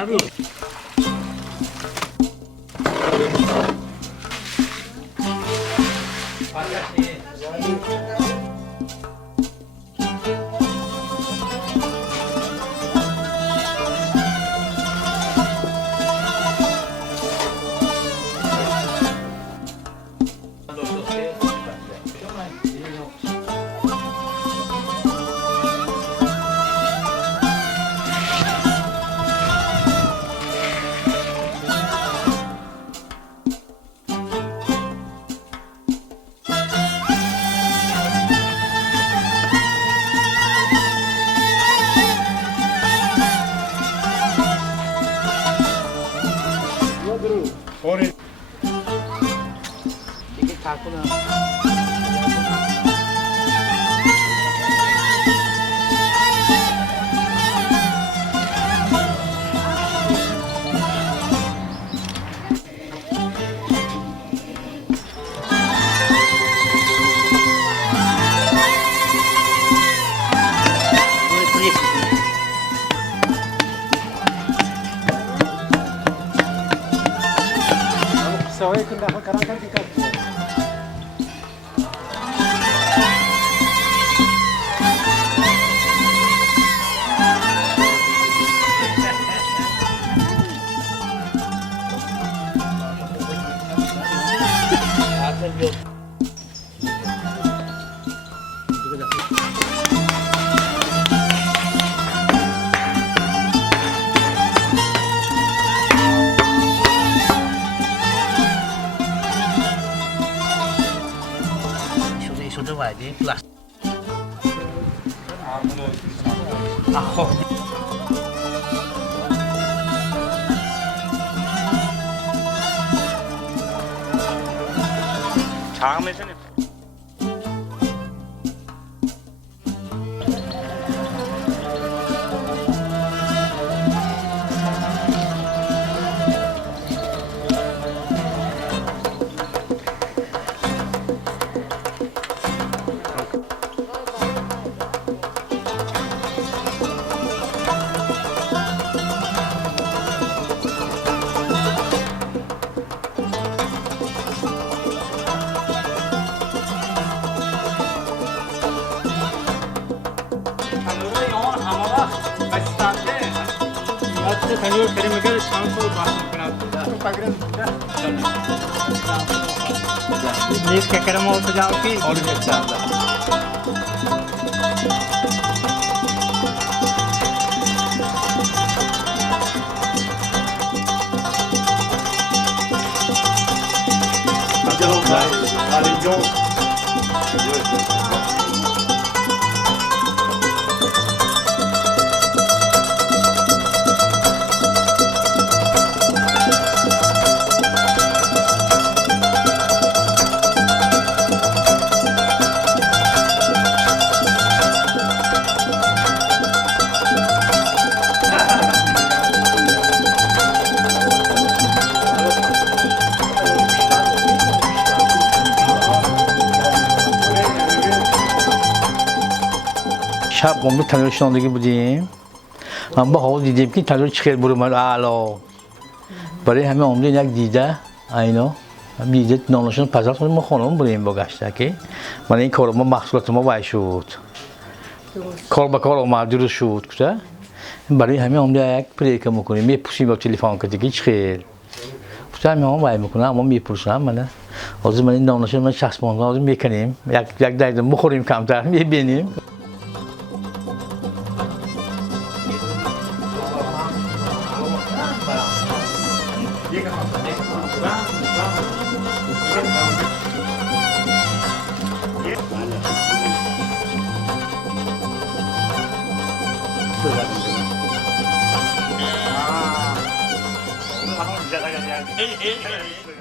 Claro. Ori. Sige, tako na. Saway kung nakakarangkan kita. Sudah wajib plus. Ako. 장음에서는 tanıyor terime göre şansı Please क्या करम हो तो जाओ कि और भी अच्छा आता 샵 몸도 탄을 신어내기 보지. 한번 하고 디제 키 탄을 치게 부르면 알로. 버리 하면 엄지 약 디자 아이노. 디제 노노션 파자 손 뭐 하는 부림 보가시다게. 만에 걸어 뭐 막스로 뭐 와이슛. 걸어 마 주르슛 그자. 버리 하면 엄지 약 브레이크 먹고니 미 푸시 뭐 텔레폰 그지기 치게. 부자면 와이 먹고나 뭐 미푸르사 만나. 어즈만이 노노션 뭐 샤스몬 어즈 미카님 약 다이도 뭐 호림 감다 미비님. 아,